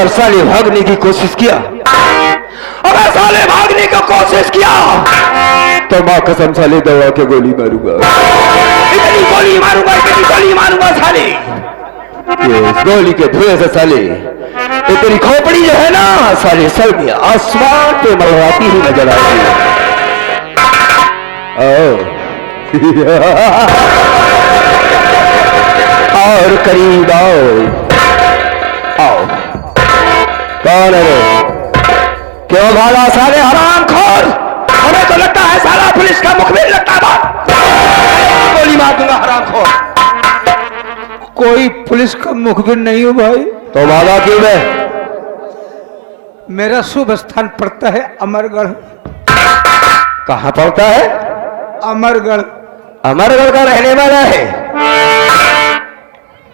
अगर साले भागने की कोशिश किया, अगर साले भागने की कोशिश किया तो मां कसम साले दवा के गोली मारूंगा, इतनी गोली मारूंगा, इतनी गोली मारूंगा साले, इस गोली के धुएं से साले तेरी खोपड़ी जो है ना साले सर में आसमान पे मलवाती हुई नजर आती है। और करीब आओ, आओ। कौन है रे? क्यों भागा साले हरामखोर? हमें तो लगता है साला पुलिस का मुखबिर लगता है, गोली मार दूंगा हरामखोर। कोई पुलिस का मुखबिर नहीं हूं भाई। तो भागा क्यों है? मेरा शुभ स्थान पड़ता है अमरगढ़। कहां पड़ता है? अमरगढ़। अमरगढ़ का रहने वाला है?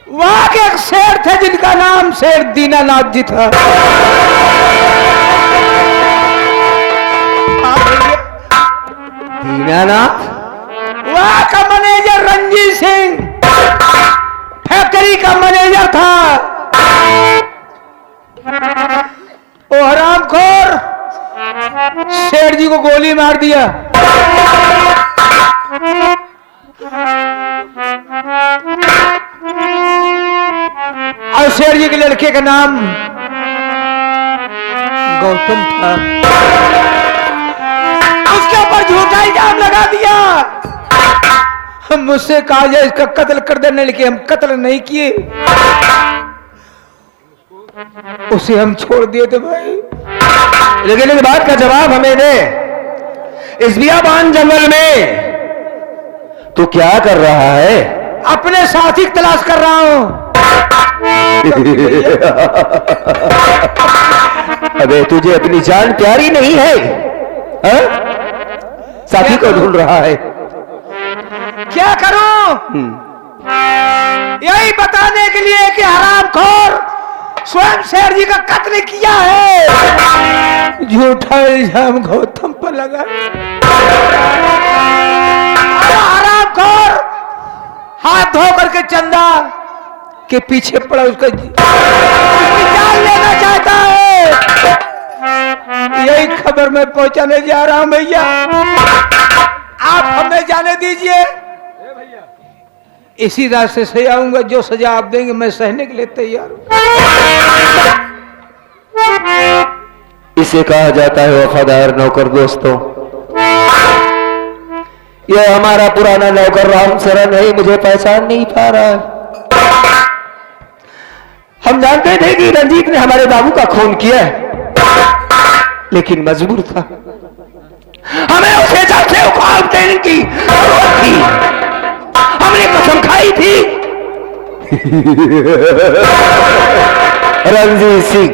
वहां के एक शेर थे जिनका नाम शेर दीनानाथ जी था। दीनानाथ? वहां का मैनेजर रंजीत सिंह फैक्ट्री का मैनेजर था। ओ हरामखोर शेर जी को गोली मार दिया। और शेर जी के लड़के का नाम गौतम था। उसके ऊपर झूठा इल्जाम लगा दिया। हम मुझसे कहा जाए इसका कत्ल कर देने, लेकिन हम कत्ल नहीं किए, उसे हम छोड़ दिए थे भाई। लेकिन इस बात का जवाब हमें दे, इस बियाबान जंगल में तू क्या कर रहा है? अपने साथी की तलाश कर रहा हूं। अबे तुझे अपनी जान प्यारी नहीं है, हा? साथी को ढूंढ रहा है। क्या करूं? यही बताने के लिए कि हरामखोर स्वयं शेर जी का कत्ल किया है। झूठा इल्जाम गौतम पर लगा। हरामखोर हाथ धो करके चंदा के पीछे पड़ा, उसका जान लेना चाहता है। यही खबर मैं पहुंचाने जा रहा हूं भैया, आप हमें जाने दीजिए। इसी रास्ते से आऊंगा, जो सजा आप देंगे मैं सहने के लिए तैयार हूं। इसे कहा जाता है वफादार नौकर। दोस्तों, यह हमारा पुराना नौकर रामचरण है, मुझे पहचान नहीं पा रहा है। हम जानते थे कि रंजीत ने हमारे बाबू का खून किया है, लेकिन मजबूर था। हमें उसे जब से उखाड़ देने की जरूरत थी, हमने कसम खाई थी। रंजीत सिंह,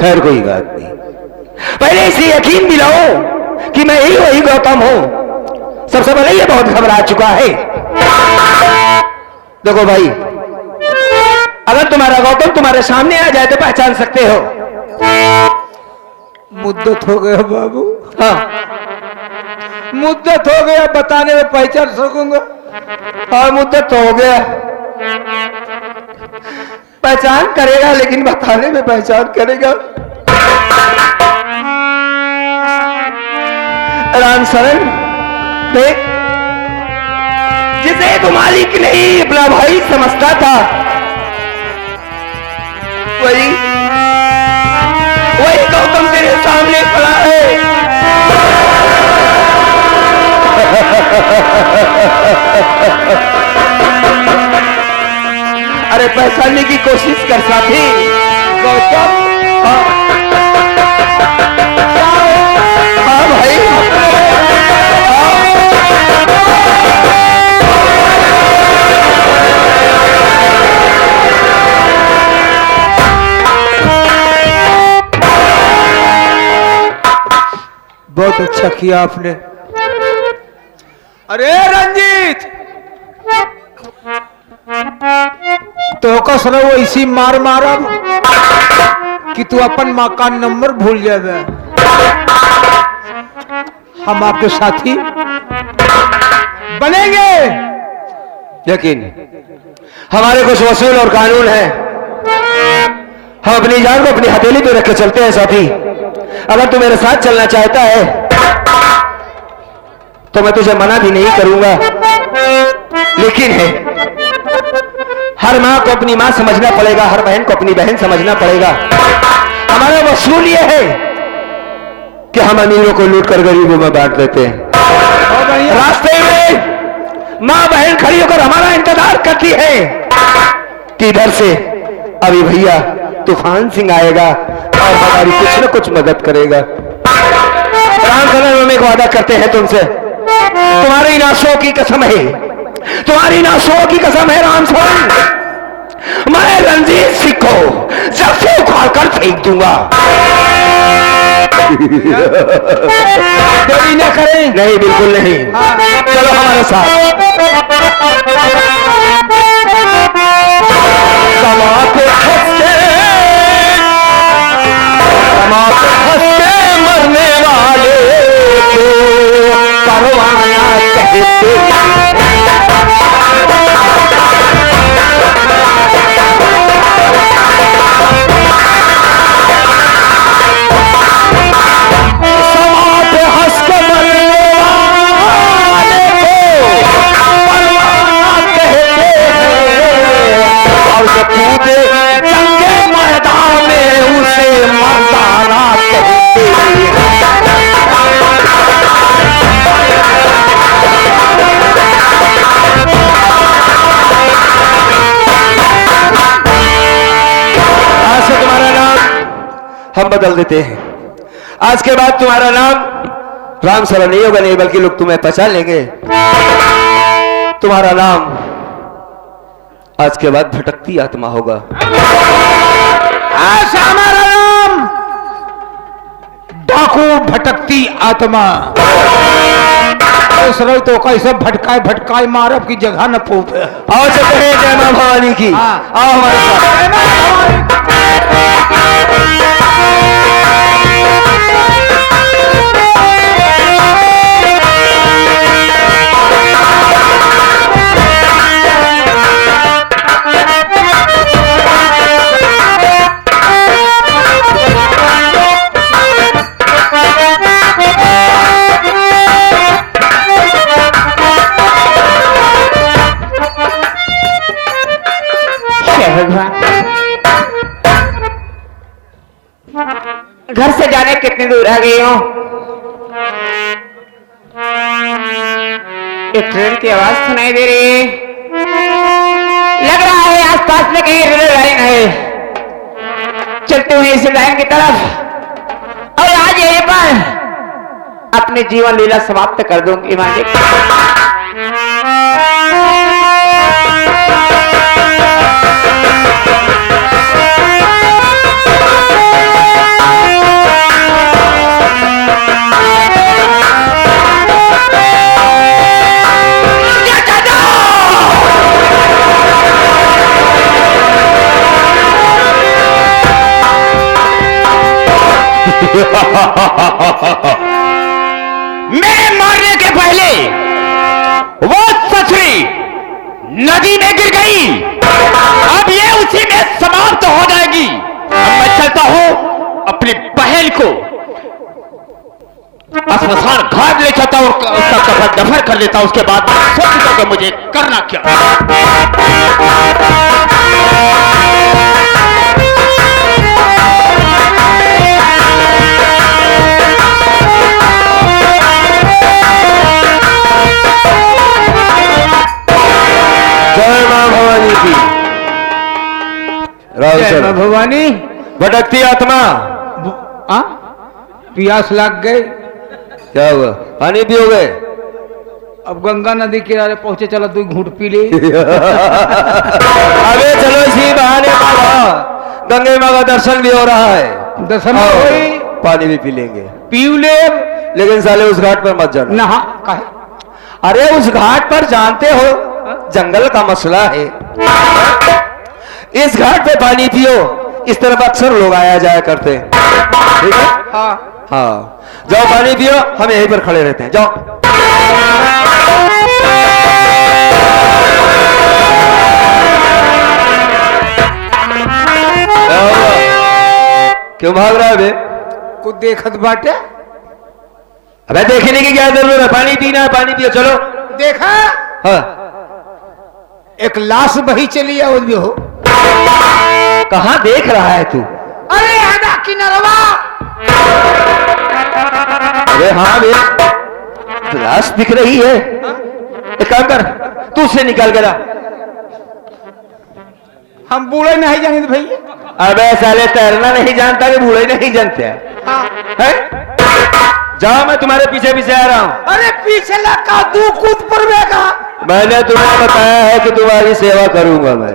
खैर कोई बात नहीं, पहले इसे यकीन दिलाओ कि मैं ही वही गौतम हूं। सबसे पहले ये बहुत घबरा चुका है। देखो भाई, अगर तुम्हारा गौतम तुम्हारे सामने आ जाए तो पहचान सकते हो। मुद्दत हो गया बाबू। हाँ, मुद्दत हो गया, बताने में पहचान सकूंगा। हाँ, मुद्दत तो हो गया, पहचान करेगा, लेकिन बताने में पहचान करेगा। रामचरण देख, जिसे तू मालिक नहीं अपना भाई समझता था, वही गौतम तेरे सामने खड़ा है। अरे पहचानने की कोशिश कर साथी। गौतम, हाँ भाई, बहुत अच्छा किया आपने। अरे रंजीत, तो कस रहो इसी मार मारा कि तू अपन मकान नंबर भूल जाए। हम आपके साथी बनेंगे, लेकिन हमारे कुछ वसूल और कानून हैं। हम अपनी जान को अपनी हथेली पे रख के चलते हैं साथी। अगर तू मेरे साथ चलना चाहता है तो मैं तुझे मना भी नहीं करूंगा, लेकिन है हर मां को अपनी मां समझना पड़ेगा, हर बहन को अपनी बहन समझना पड़ेगा। हमारा वसूल यह है कि हम अमीरों को लूट कर गरीबों में बांट देते हैं। रास्ते में मां बहन खड़ी होकर हमारा इंतजार करती है कि इधर से अभी भैया तूफान सिंह आएगा और हमारी कुछ न कुछ मदद करेगा। रामचरण हम एक वादा करते हैं तुमसे, तुम्हारी नाशों की कसम है, तुम्हारी नाशों की कसम है रामचरण, मैं रंजीत सिंह को जब से उखाड़ कर फेंक दूंगा। देरी न करें। नहीं, बिल्कुल नहीं। चलो हमारे साथ। समाते हंसते मरने वाले को परवाना कहते। हम बदल देते हैं। आज के बाद तुम्हारा नाम रामचरण नहीं होगा, नहीं बल्कि लोग तुम्हें पहचान लेंगे। तुम्हारा नाम आज के बाद भटकती आत्मा होगा। आज हमारा नाम डाकू भटकती आत्मा। तो कैसे भटकाए भटकाए मारब की जगह न पूछ। आओ चलते हैं जय मां भवानी की। आओ हमारे साथ। घर से जाने कितनी दूर रह गई हो? एक ट्रेन की आवाज सुनाई दे रही है। लग रहा है आसपास में कहीं रेलवे लाइन है। चलते हुए इस लाइन की तरफ और आज यहीं पर अपनी जीवन लीला समाप्त कर दूंगी मालिक। मेरे मारने के पहले वो ससुरी नदी में गिर गई, अब ये उसी में समाप्त हो जाएगी। अब मैं चलता हूं अपनी बहन को श्मशान घाट ले जाता हूं, उसका कफन दफन कर लेता हूं। उसके बाद सोचता कि मुझे करना क्या। जय मां भवानी की। जय मां भवानी। भटकती आत्मा, प्यास लग गई। क्या हुआ? पानी पियोगे? अब गंगा नदी किनारे पहुंचे, चलो 2 घूंट पी ले। अबे चलो इसी बहाने बाबा गंगे माँ का दर्शन भी हो रहा है। दर्शन हो, पानी भी पी लेंगे। पी ले, लेकिन साले उस घाट पर मत जाना। नहा काहे? अरे उस घाट पर जानते हो जंगल का मसला है। इस घाट पे पानी पियो, इस तरफ अक्सर लोग आया जाया करते हैं। ठीक है? हाँ जाओ पानी पियो, हम यहीं पर खड़े रहते हैं। जाओ। क्यों भाग रहा है बे? कुछ देखत बाटे? अबे देखने की क्या जरूरत है? पानी पीना है, पानी पियो, चलो। देखा हाँ। एक लाश बही चली है वो हो। कहाँ देख रहा है तू? अरे आधा किनारवा। अरे हाँ बे, लाश दिख रही है। एक काम कर, तू उससे निकाल कर आ। हम बूढ़े नहीं जाने भैया। अबे साले तैरना नहीं जानता कि बूढ़े नहीं जानते हैं? हाँ। है? जाओ, मैं तुम्हारे पीछे पीछे आ रहा हूँ। अरे पीछे लगा तू कूद पड़ेगा। मैंने तुम्हें बताया है कि तुम्हारी सेवा करूंगा मैं।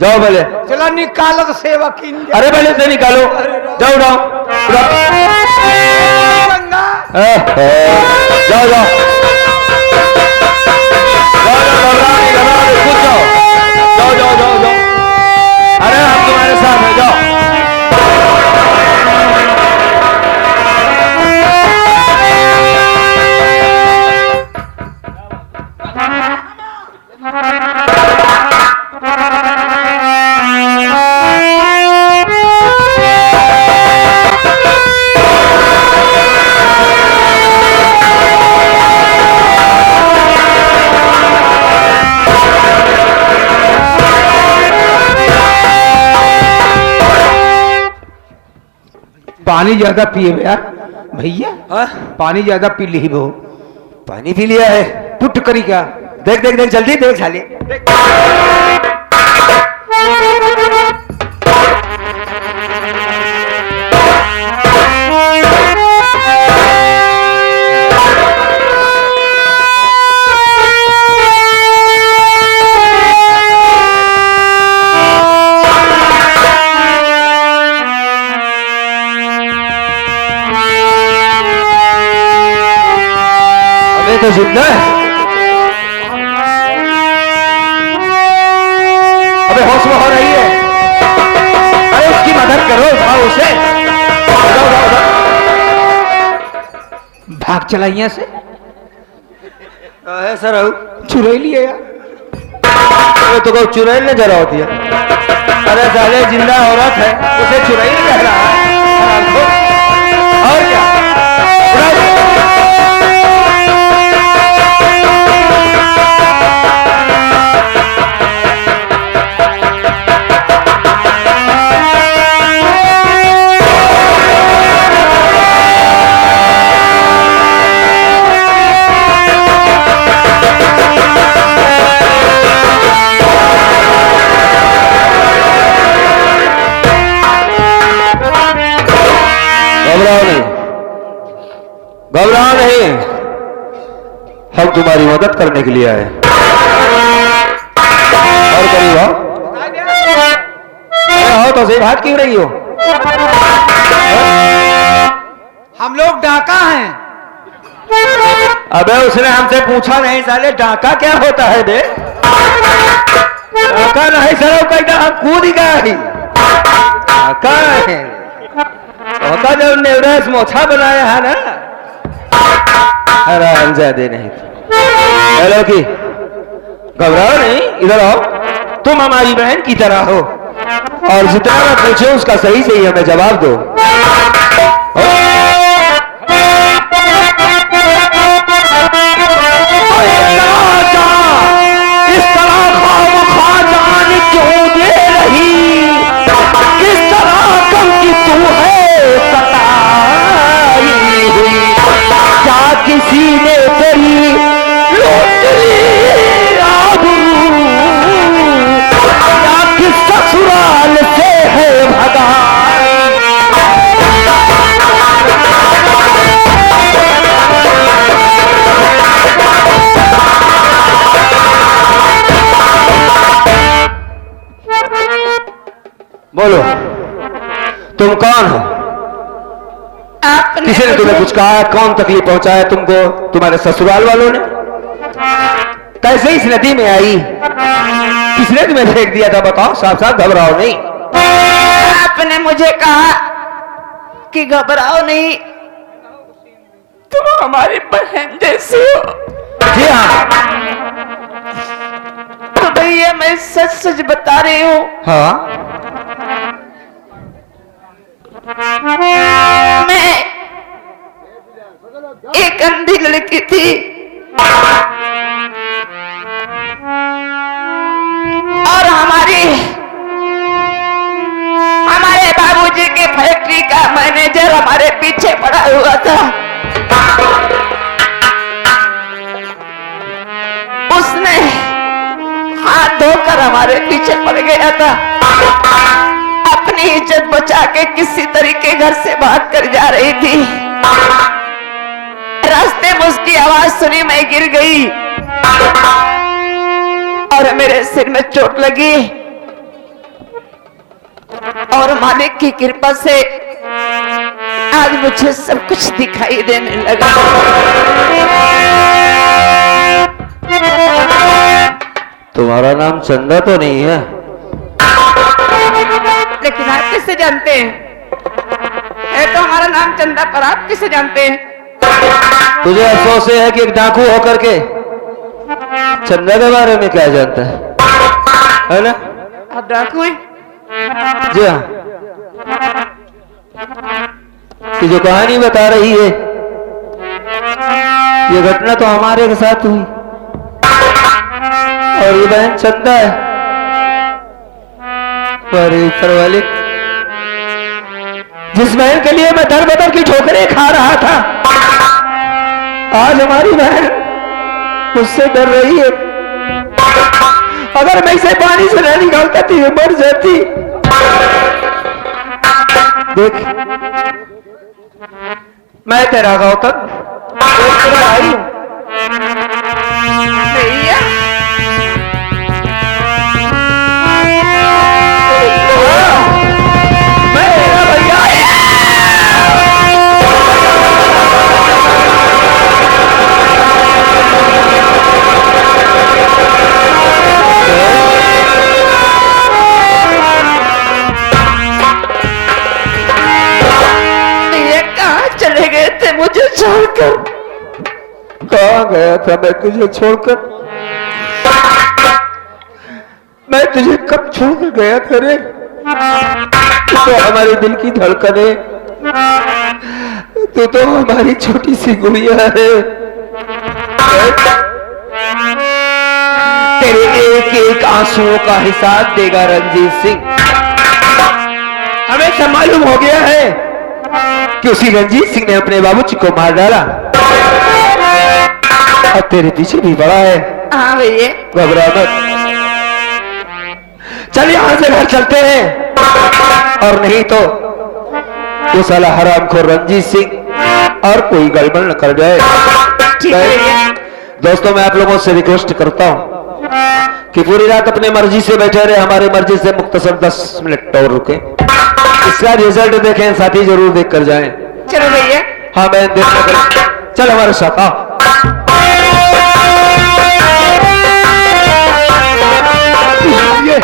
जाओ पहले। चलो निकालो तो सेवा की। अरे पहले से निकालो, जाओ उठाओ। जाओ जाओ खुद जाओ। जाओ जाओ जाओ जाओ। अरे हम तुम्हारे साथ हैं, जाओ। पानी ज्यादा पिए यार भैया। पानी ज्यादा पी ली वो। पानी पी लिया है? पुट करी क्या? देख देख देख, जल्दी देख साले। तो जिंदा है। अबे होश में हो रही है। अरे उसकी मदद करो, उठाओ उसे। भाग चला यहाँ से। है सर, चुराई लिया यार। अरे तो चुड़ैल ने जरा होती है। अरे साले जिंदा औरत है, उसे चुड़ैल कह रहा है। और क्या? घबराओ नहीं, हम तुम्हारी मदद करने के लिए आए। और करीब आओ। आओ तो सही, भाग क्यों रही हो? हम लोग डाका हैं। अबे उसने हमसे पूछा नहीं साले, डाका क्या होता है बे? डाका नहीं सर, कहता हम कूद ही गए। डाका है होता जब नेवरेस मोछा बनाया है ना। अरे ज्यादा नहीं। हेलो की, घबराओ नहीं, इधर आओ। तुम हमारी बहन की तरह हो और जितना मैं पूछे उसका सही सही हमें जवाब दो। इस तरह खामखा जान क्यों दे रही? किस तरह कम की तू है सताई हुई? क्या किसी ने तेरी लूट ली आबरू? या किस ससुराल से है भगाई? बोलो, तुम कौन हो? किसी ने तुम्हें कुछ कहा? कौन तकलीफ पहुंचाया तुमको? तुम्हारे ससुराल वालों ने? कैसे इस नदी में आई? किसने तुम्हें फेंक दिया था? बताओ साफ साफ, घबराओ नहीं। आपने मुझे कहा कि घबराओ नहीं, तुम हमारी बहन जैसी हो। जी हाँ। तो भैया मैं सच सच बता रही हूँ। हाँ, थी और हमारे बाबूजी के फैक्ट्री का मैनेजर हमारे पीछे पड़ा हुआ था। उसने हाथ धोकर हमारे पीछे पड़ गया था। अपनी इज्जत बचा के किसी तरीके घर से भाग कर जा रही थी। रास्ते में उसकी आवाज सुनी, मैं गिर गई और मेरे सिर में चोट लगी और मालिक की कृपा से आज मुझे सब कुछ दिखाई देने लगा। तुम्हारा नाम चंदा तो नहीं है? लेकिन आप किससे जानते हैं? है तो हमारा नाम चंदा, पर आप किससे जानते हैं? तुझे अफसोस है कि एक डाकू होकर के चंदा के बारे में क्या जानता है ना? आप डाकू हैं? जी हाँ। कि जो कहानी बता रही है ये घटना तो हमारे के साथ हुई और ये बहन चंदा है। पर ऊपर वाले जिस बहन के लिए मैं दर बदर की ठोकरें खा रहा था, आज हमारी बहन मुझसे डर रही है। अगर मैं इसे पानी से नहीं निकालता तो ये मर जाती। देख, मैं तेरा गौतम, तेरा भाई हूं। भैया मैं तेरा भैया। मुझे छोड़कर? कहाँ गया था मैं तुझे छोड़कर? मैं तुझे कब छोड़कर गया था रे? तो हमारे दिल की धड़कन है, तू तो हमारी छोटी सी गुड़िया है। तेरे एक एक आंसुओं का हिसाब देगा रंजीत सिंह। हमें सब मालूम हो गया है कि उसी रंजीत सिंह ने अपने बाबूजी को मार डाला और तेरे पीछे भी पड़ा है। हाँ भैया। घबरा मत, चल यहां से घर चलते हैं, और नहीं तो वो साला हरामखोर रंजीत सिंह और कोई गड़बड़ न कर जाए। दोस्तों, मैं आप लोगों से रिक्वेस्ट करता हूं कि पूरी रात अपनी मर्जी से बैठे रहे, हमारी मर्जी से मुख्तसर 10 मिनट और रुके। इसका रिजल्ट देखें, साथी जरूर देख कर जाएं। चलो भैया। हाँ मैं देखना कर, चल हमारे साथ आओ। ये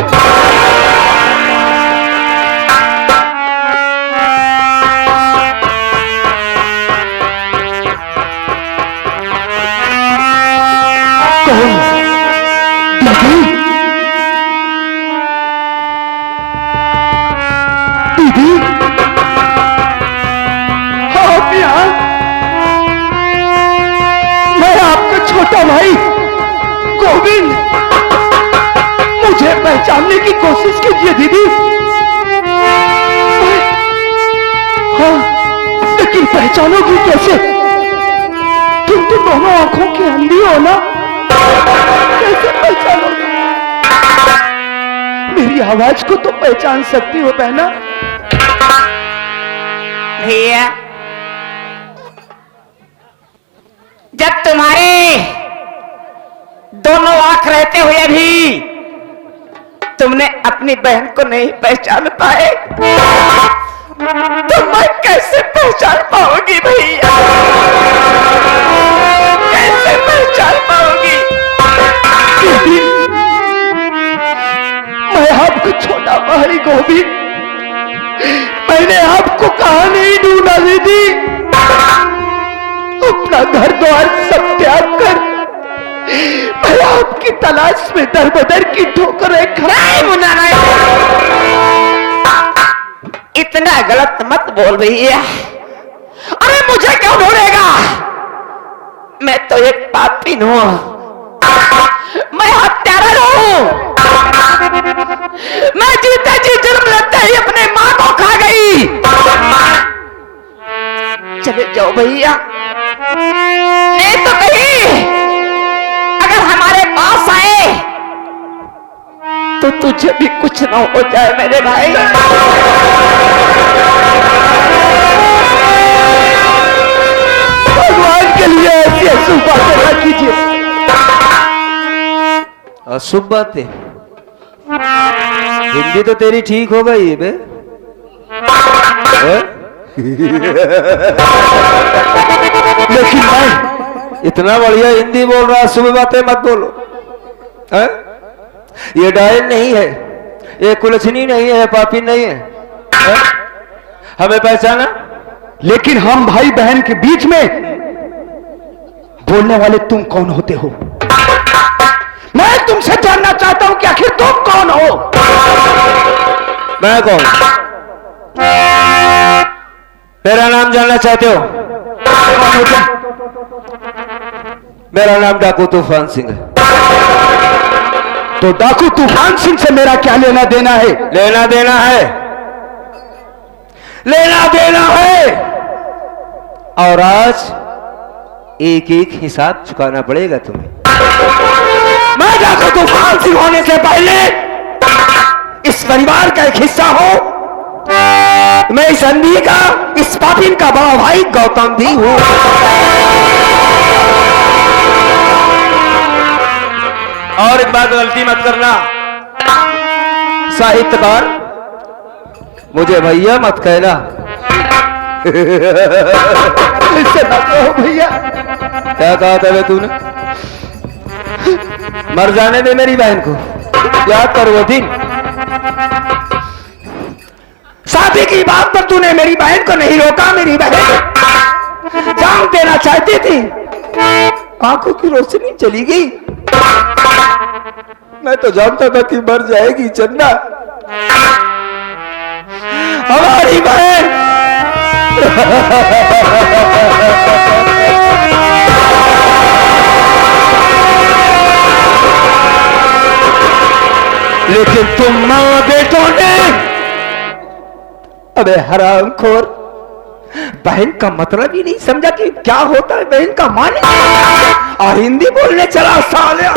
कौन? दीदी? दीदी? आप यहाँ? मैं आपका छोटा भाई गोविंद। मुझे पहचानने की कोशिश कीजिए दीदी। हाँ, लेकिन पहचानोगी कैसे? तुम तो दोनों आंखों की अंधी हो ना, कैसे पहचानोगी? मेरी आवाज को तो पहचान सकती हो बहना। भैया, जब तुम्हारे दोनों आंख रहते हुए भी तुमने अपनी बहन को नहीं पहचान पाए, तो मैं कैसे पहचान पाऊंगी भैया? कैसे पहचान पाऊंगी? मैं आपको छोटा भाई गोविंद, मैंने आपको कहा नहीं ढूंढा दीदी। अपना घर द्वार सब त्याग कर मैं आपकी तलाश में दर बदर की ठोकरें खा। मुन्ना नहीं, इतना गलत मत बोल भैया। अरे मुझे क्यों ढूंढेगा? मैं तो एक पापी हूं, मैं हत्यारा हूं। मैं जीते जी जन्म लेते ही अपने मां को खा गई। चले जाओ भैया, नहीं तो कहीं अगर हमारे पास आए तो तुझे भी कुछ ना हो जाए मेरे भाई। भगवान के लिए ऐसी अशुभ बातें ना कीजिए। अशुभ बातें? हिंदी तो तेरी ठीक हो गई बे। लेकिन मैं इतना बढ़िया हिंदी बोल रहा, शुभ बातें मत बोलो। है? ये डायन नहीं है, ये कुलछनी नहीं है, पापी नहीं है, है? हमें पहचाना? लेकिन हम भाई बहन के बीच में बोलने वाले तुम कौन होते हो? मैं तुमसे जानना चाहता हूं कि आखिर तुम कौन हो? मैं कौन? मेरा नाम जानना चाहते हो? कौन हो तुम? मेरा नाम डाकू तूफान सिंह है। तो डाकू तूफान सिंह से मेरा क्या लेना देना है? लेना देना है, लेना देना है। और आज एक एक हिसाब चुकाना पड़ेगा तुम्हें। मैं डाकू तूफान सिंह होने से पहले इस परिवार का एक हिस्सा हूं। मैं इस अंधी का, इस पापिन का बड़ा भाई गौतम भी हूं। और एक बात गलती मत करना, साहित्यकार मुझे भैया मत कहना। इससे ना कहो भैया। क्या कहा था वे तूने? मर जाने दे मेरी बहन को, याद कर वो दिन शादी की बात पर तूने मेरी बहन को नहीं रोका। मेरी बहन जान देना चाहती थी, आंखों की रोशनी चली गई। मैं तो जानता था कि मर जाएगी चंदा, हमारी बहन। लेकिन तुम मां बेटों ने, अबे हरामखोर, बहन का मतलब ही नहीं समझा कि क्या होता है बहन का माने, और हिंदी बोलने चला साले।